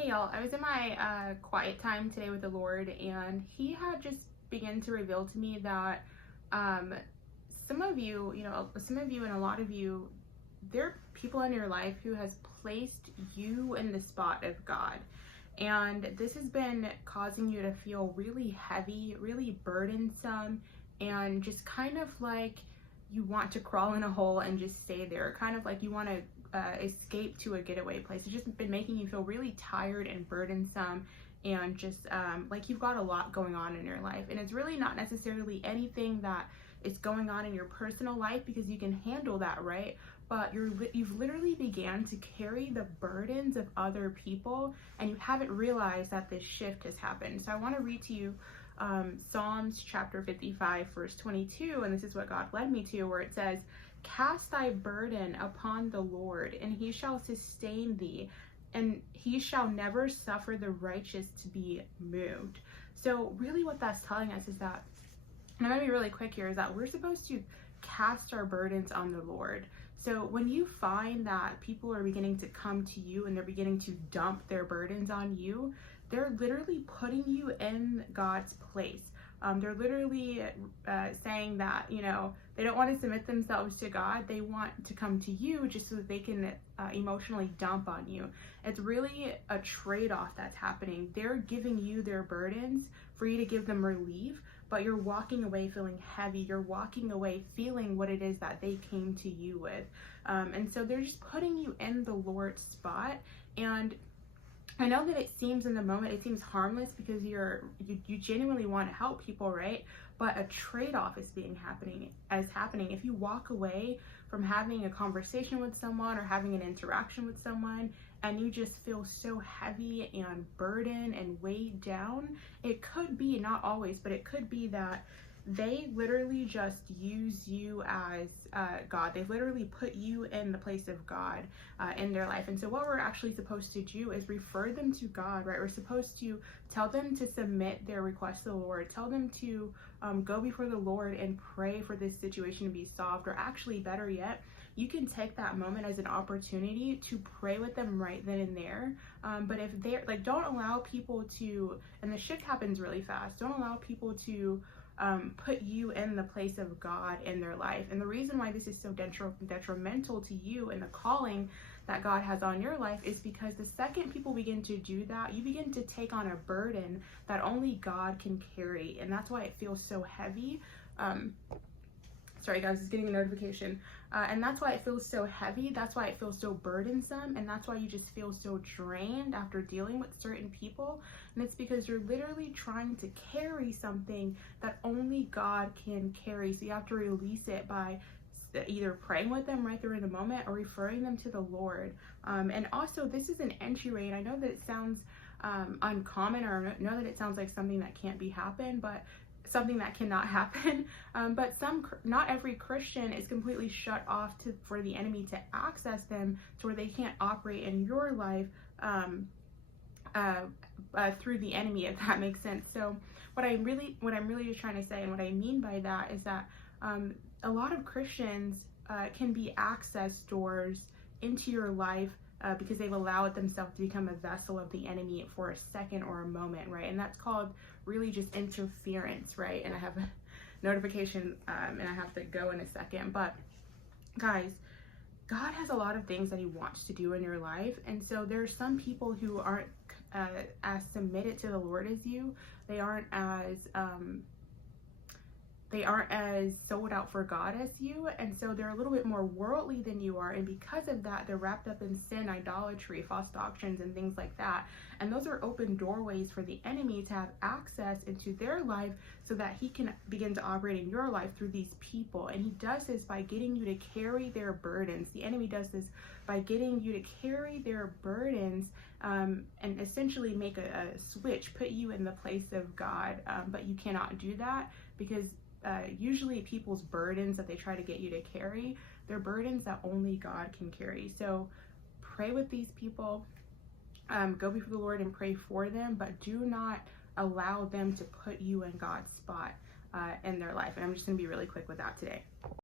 Hey y'all, I was in my quiet time today with the Lord, and He had just begun to reveal to me that um, some of you, some of you and a lot of you, there are people in your life who has placed you in the spot of God. And this has been causing you to feel really heavy, really burdensome, and just kind of like you want to crawl in a hole and just stay there, kind of like you want to escape to a getaway place. It's just been making you feel really tired and burdensome, and just like you've got a lot going on in your life. And it's really not necessarily anything that is going on in your personal life, because you can handle that, right? But you've literally began to carry the burdens of other people, and you haven't realized that this shift has happened. So I want to read to you Psalms chapter 55 verse 22, and this is what God led me to, where it says, "Cast thy burden upon the Lord, and he shall sustain thee, and he shall never suffer the righteous to be moved." So really what that's telling us is that, and I'm going to be really quick here, is that we're supposed to cast our burdens on the Lord. So when you find that people are beginning to come to you and they're beginning to dump their burdens on you, they're literally putting you in God's place. They're literally saying that, they don't want to submit themselves to God. They want to come to you just so that they can emotionally dump on you. It's really a trade-off that's happening. They're giving you their burdens for you to give them relief, but you're walking away feeling heavy. You're walking away feeling what it is that they came to you with. And so they're just putting you in the Lord's spot. And I know that it seems in the moment, it seems harmless because you genuinely want to help people, right? But a trade-off is happening. If you walk away from having a conversation with someone or having an interaction with someone, and you just feel so heavy and burdened and weighed down, it could be, not always, but it could be that they literally just use you as God. They've literally put you in the place of God in their life. And so what we're actually supposed to do is refer them to God, right? We're supposed to tell them to submit their request to the Lord. Tell them to go before the Lord and pray for this situation to be solved. Or actually, better yet, you can take that moment as an opportunity to pray with them right then and there. But if they're like, don't allow people to, and the shift happens really fast, don't allow people to put you in the place of God in their life. And the reason why this is so detrimental to you and the calling that God has on your life is because the second people begin to do that, you begin to take on a burden that only God can carry. And that's why it feels so heavy. Sorry guys, just getting a notification. And that's why it feels so heavy. That's why it feels so burdensome. And that's why you just feel so drained after dealing with certain people. And it's because you're literally trying to carry something that only God can carry. So you have to release it by either praying with them right there in the moment or referring them to the Lord. And also, this is an entryway. And I know that it sounds uncommon, or know that it sounds like something that can't be happened, but something that cannot happen. But not every Christian is completely shut off for the enemy to access them to where they can't operate in your life through the enemy, if that makes sense. So what I'm really just trying to say, and what I mean by that, is that a lot of Christians can be access doors into your life because they've allowed themselves to become a vessel of the enemy for a second or a moment, right? And that's called really just interference, right? And I have a notification and I have to go in a second. But guys, God has a lot of things that he wants to do in your life. And so there are some people who aren't as submitted to the Lord as you. They aren't as sold out for God as you, and so they're a little bit more worldly than you are, and because of that, they're wrapped up in sin, idolatry, false doctrines, and things like that. And those are open doorways for the enemy to have access into their life so that he can begin to operate in your life through these people. And he does this by getting you to carry their burdens. The enemy does this by getting you to carry their burdens and essentially make a switch, put you in the place of God. But you cannot do that because usually people's burdens that they try to get you to carry, they're burdens that only God can carry. So pray with these people, go before the Lord and pray for them, but do not allow them to put you in God's spot in their life. And I'm just going to be really quick with that today.